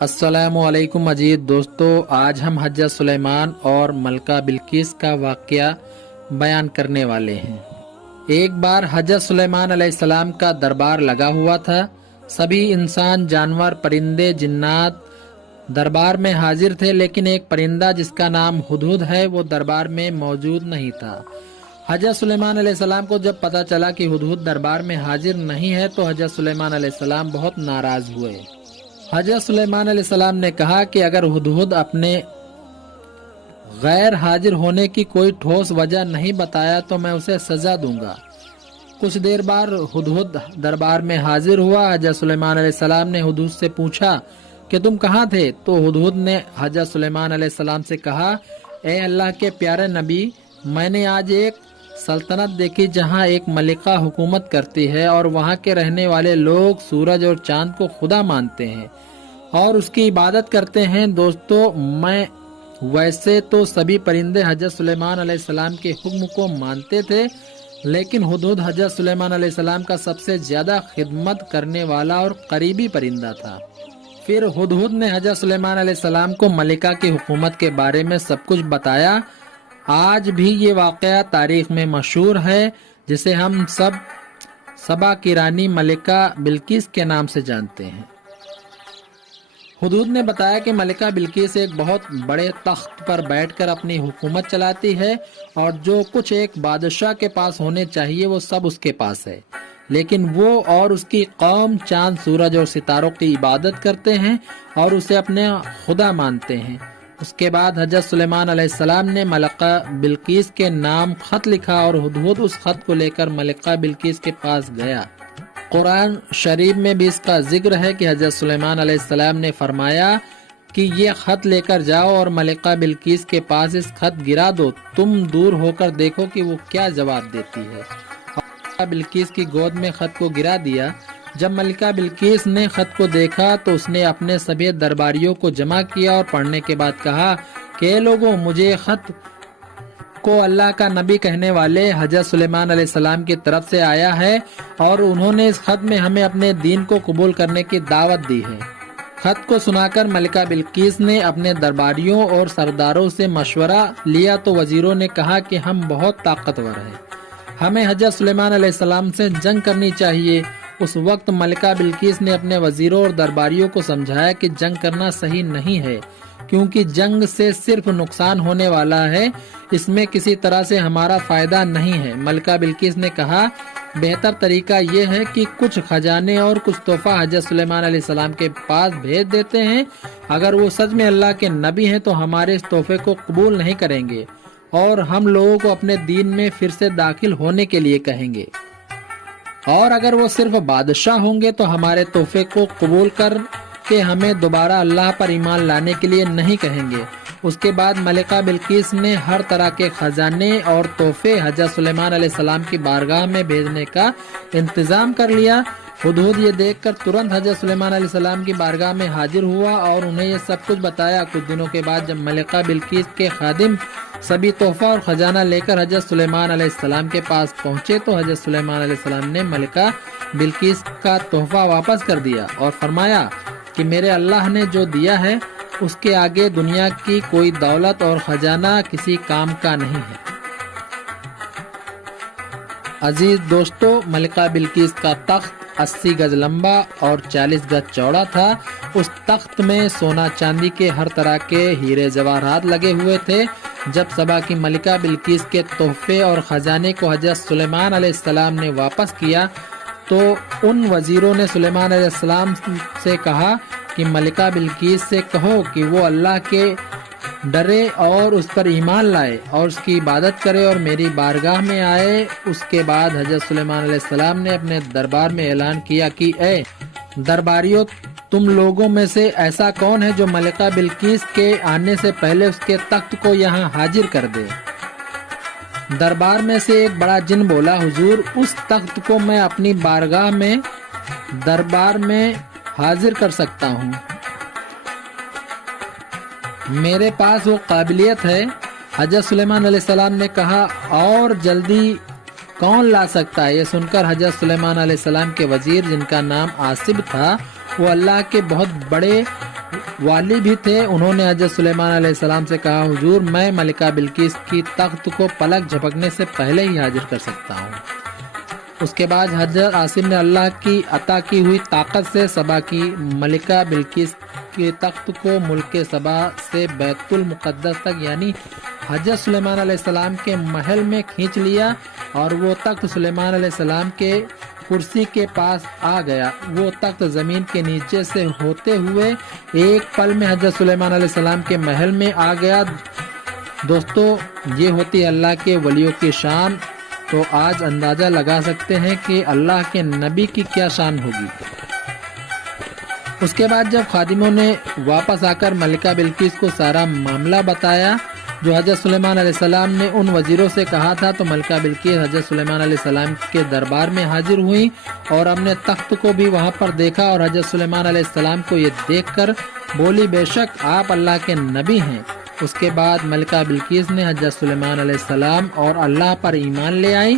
अस्सलाम वालेकुम अजीज दोस्तों, आज हम हजरत सुलेमान और मलका बिल्किस का वाक़या बयान करने वाले हैं। एक बार हजरत सुलेमान अलैहिस्सलाम का दरबार लगा हुआ था। सभी इंसान, जानवर, परिंदे, जिन्नात दरबार में हाजिर थे, लेकिन एक परिंदा जिसका नाम हुदहुद है वो दरबार में मौजूद नहीं था। हजरत सुलेमान अलैहिस्सलाम को जब पता चला कि हुदहुद दरबार में हाजिर नहीं है तो हजरत सुलेमान अलैहिस्सलाम बहुत नाराज हुए। हजरत सुलेमान अलैहिस्सलाम ने कहा कि अगर हुदहुद अपने गैर हाजिर होने की कोई ठोस वजह नहीं बताया तो मैं उसे सजा दूंगा। कुछ देर बाद हुदहुद दरबार में हाजिर हुआ। हजरत सुलेमान अलैहिस्सलाम ने हुदहुद से पूछा कि तुम कहाँ थे? तो हुदहुद ने हजरत सुलेमान अलैहिस्सलाम से कहा, ए अल्लाह के प्यारे नबी, मैंने आज एक सल्तनत देखी जहाँ एक मलिका हुकूमत करती है और वहाँ के रहने वाले लोग सूरज और चांद को खुदा मानते हैं और उसकी इबादत करते हैं। दोस्तों, मैं वैसे तो सभी परिंदे हजरत सुलेमान अलैहिस्सलाम के हुक्म को मानते थे, लेकिन हुदहुद हजरत सुलेमान अलैहिस्सलाम का सबसे ज्यादा खिदमत करने वाला और करीबी परिंदा था। फिर हुदहुद ने हजरत सुलेमान अलैहिस्सलाम को मलिका की हुकूमत के बारे में सब कुछ बताया। आज भी ये वाक़या तारीख में मशहूर है, जिसे हम सब सबा की रानी मलिका बिल्किस के नाम से जानते हैं। हुदहुद ने बताया कि मलिका बिल्किस एक बहुत बड़े तख्त पर बैठकर अपनी हुकूमत चलाती है और जो कुछ एक बादशाह के पास होने चाहिए वो सब उसके पास है, लेकिन वो और उसकी कौम चांद, सूरज और सितारों की इबादत करते हैं और उसे अपने खुदा मानते हैं। उसके बाद हजरत सुलेमान अलैहिस्सलाम ने मलिका बिल्किस के नाम खत लिखा और हुदहुद उस खत को लेकर मलिका बिल्किस के पास गया। कुरान शरीफ में भी इसका जिक्र है कि हजरत सुलेमान अलैहिस्सलाम ने फरमाया कि ये खत लेकर जाओ और मलिका बिल्किस के पास इस खत गिरा दो, तुम दूर होकर देखो कि वो क्या जवाब देती है। और बिल्किस की गोद में खत को गिरा दिया। जब मलिका बिल्किस ने खत को देखा तो उसने अपने सभी दरबारियों को जमा किया और पढ़ने के बाद कहा कि लोगों, मुझे खत को अल्लाह का नबी कहने वाले हजरत सुलेमान अलैहिस्सलाम की तरफ से आया है और उन्होंने इस खत में हमें अपने दीन को कबूल करने की दावत दी है। खत को सुनाकर मलिका बिल्किस ने अपने दरबारियों और सरदारों से मशवरा लिया तो वजीरों ने कहा कि हम बहुत ताकतवर हैं, हमें हजरत सुलेमान अलैहिस्सलाम से जंग करनी चाहिए। उस वक्त मलिका बिल्किस ने अपने वजीरों और दरबारियों को समझाया कि जंग करना सही नहीं है, क्योंकि जंग से सिर्फ नुकसान होने वाला है, इसमें किसी तरह से हमारा फायदा नहीं है। मलिका बिल्किस ने कहा, बेहतर तरीका ये है कि कुछ खजाने और कुछ तोहफा हजरत सुलेमान अलैहिस्सलाम के पास भेज देते हैं। अगर वो सच में अल्लाह के नबी हैं तो हमारे इस तोहफे को कबूल नहीं करेंगे और हम लोगों को अपने दीन में फिर से दाखिल होने के लिए कहेंगे, और अगर वो सिर्फ बादशाह होंगे तो हमारे तोहफे को कबूल कर के हमें दोबारा अल्लाह पर ईमान लाने के लिए नहीं कहेंगे। उसके बाद मलिका बिल्किस ने हर तरह के खजाने और तोहफे हजरत सुलेमान अलैहिस्सलाम की बारगाह में भेजने का इंतजाम कर लिया। हुदहुद ये देखकर तुरंत हजरत सुलेमान अलैहिस्सलाम की बारगाह में हाजिर हुआ और उन्हें ये सब कुछ बताया। कुछ दिनों के बाद जब मलिका बिल्किस के खादिम सभी तोहफा और खजाना लेकर हजरत सुलेमान अलैहिस्सलाम के पास पहुंचे तो हजरत सुलेमान अलैहिस्सलाम ने मलिका बिल्किस का तोहफा वापस कर दिया और फरमाया कि मेरे अल्लाह ने जो दिया है उसके आगे दुनिया की कोई दौलत और खजाना किसी काम का नहीं है। अजीज दोस्तों, मलिका बिल्किस का तख्त 80 गज लंबा और 40 गज चौड़ा था। उस तख्त में सोना चांदी के हर तरह के हीरे जवाहरात लगे हुए थे। जब सबा की मलिका बिल्किस के तोहफे और खजाने को हजरत सुलेमान अलैहिस्सलाम ने वापस किया तो उन वजीरों ने सुलेमान अलैहिस्सलाम से कहा कि मलिका बिल्किस से कहो कि वो अल्लाह के डरे और उस पर ईमान लाए और उसकी इबादत करे और मेरी बारगाह में आए। उसके बाद हजरत सुलेमान अलैहिस्सलाम ने अपने दरबार में ऐलान किया कि ए दरबारियों, तुम लोगों में से ऐसा कौन है जो मलिका बिल्किस के आने से पहले उसके तख्त को यहाँ हाजिर कर दे। दरबार में से एक बड़ा जिन बोला, हुजूर, उस तख्त को मैं अपनी बारगाह में दरबार में हाजिर कर सकता हूँ, मेरे पास वो काबिलियत है। हजरत सुलेमान अलैहिस्सलाम ने कहा, और जल्दी कौन ला सकता है? ये सुनकर हजरत सुलेमान अलैहिस्सलाम के वजीर, जिनका नाम आसिब था, वो अल्लाह के बहुत बड़े والی بھی تھے، انہوں نے حضرت سلیمان علیہ السلام سے کہا حضور میں ملکہ بلقیس کی تخت کو پلک جھپکنے سے پہلے ہی حاضر کر سکتا ہوں۔ اس کے بعد حضرت عاصم نے اللہ کی عطا کی ہوئی طاقت سے سبا کی ملکہ بلقیس کے تخت کو ملک سبا سے بیت المقدس تک یعنی حضرت سلیمان علیہ السلام کے محل میں کھینچ لیا، اور وہ تخت سلیمان علیہ السلام کے کرسی کے پاس آ گیا۔ وہ تخت زمین کے نیچے سے ہوتے ہوئے ایک پل میں حضرت سلیمان علیہ السلام کے محل میں آ گیا۔ دوستو، یہ ہوتی ہے اللہ کے ولیوں کی شان، تو آج اندازہ لگا سکتے ہیں کہ اللہ کے نبی کی کیا شان ہوگی۔ اس کے بعد جب خادموں نے واپس آ کر ملکہ بلقیس کو سارا معاملہ بتایا جو حضرت سلیمان علیہ السلام نے ان وزیروں سے کہا تھا، تو ملکہ بلقیس حضرت سلیمان علیہ السلام کے دربار میں حاضر ہوئی اور اپنے تخت کو بھی وہاں پر دیکھا، اور حضرت سلیمان علیہ السلام کو یہ دیکھ کر بولی بے شک آپ اللہ کے نبی ہیں۔ اس کے بعد ملکہ بلقیس نے حضرت سلیمان علیہ السلام اور اللہ پر ایمان لے آئی